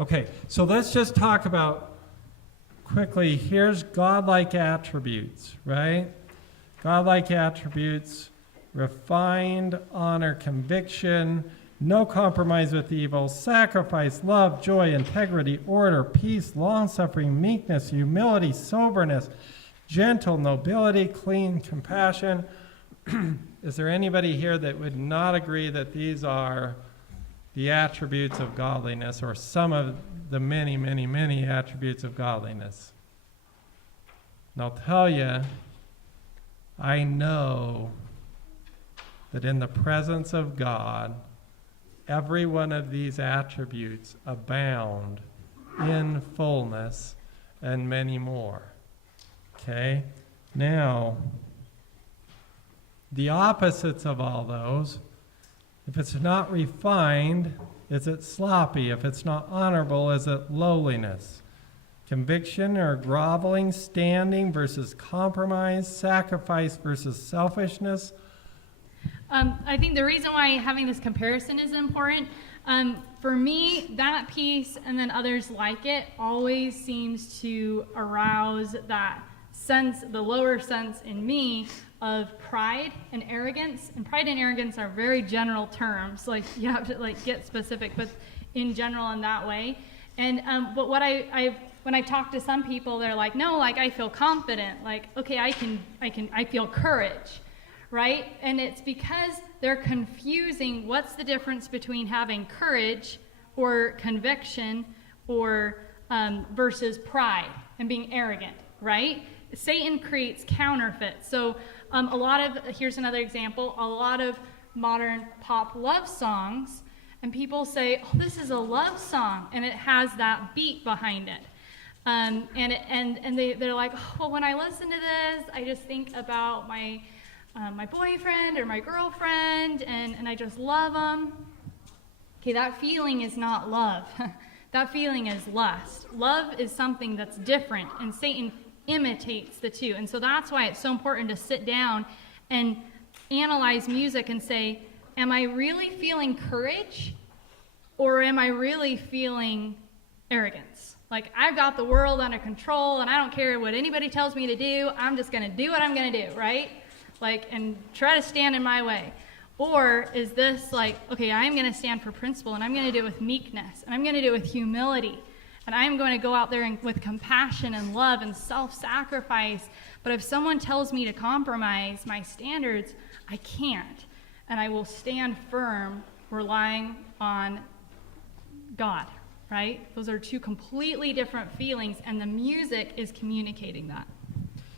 Okay, so let's just talk about quickly, here's godlike attributes, right? Godlike attributes, refined honor, conviction, no compromise with evil, sacrifice, love, joy, integrity, order, peace, long-suffering, meekness, humility, soberness, gentle, nobility, clean, compassion. Is there anybody here that would not agree that these are the attributes of godliness, or some of the many, many, many attributes of godliness? And I'll tell you, I know that in the presence of God, every one of these attributes abound in fullness and many more. Okay? Now, the opposites of all those, if it's not refined, is it sloppy? If it's not honorable, is it lowliness? Conviction or groveling, standing versus compromise, sacrifice versus selfishness. I think the reason why having this comparison is important, for me, that piece and then others like it always seems to arouse that sense, the lower sense in me of pride and arrogance. And pride and arrogance are very general terms. Like, you have to get specific, but in general in that way. And but what when I talk to some people, they're like, no, I feel confident. Like, okay, I feel courage. Right? And it's because they're confusing what's the difference between having courage or conviction or versus pride and being arrogant, right? Satan creates counterfeits. So here's another example, a lot of modern pop love songs, and people say, oh, this is a love song, and it has that beat behind it. And they're like, oh, well, when I listen to this, I just think about my boyfriend or my girlfriend, and I just love them. Okay, that feeling is not love. That feeling is lust. Love is something that's different, and Satan imitates the two. And so that's why it's so important to sit down and analyze music and say, am I really feeling courage, or am I really feeling arrogance? Like, I've got the world under control, and I don't care what anybody tells me to do. I'm just going to do what I'm going to do, right? And try to stand in my way. Or is this okay, I'm going to stand for principle, and I'm going to do it with meekness, and I'm going to do it with humility, and I'm going to go out there with compassion and love and self-sacrifice. But if someone tells me to compromise my standards, I can't. And I will stand firm, relying on God, right? Those are two completely different feelings, and the music is communicating that.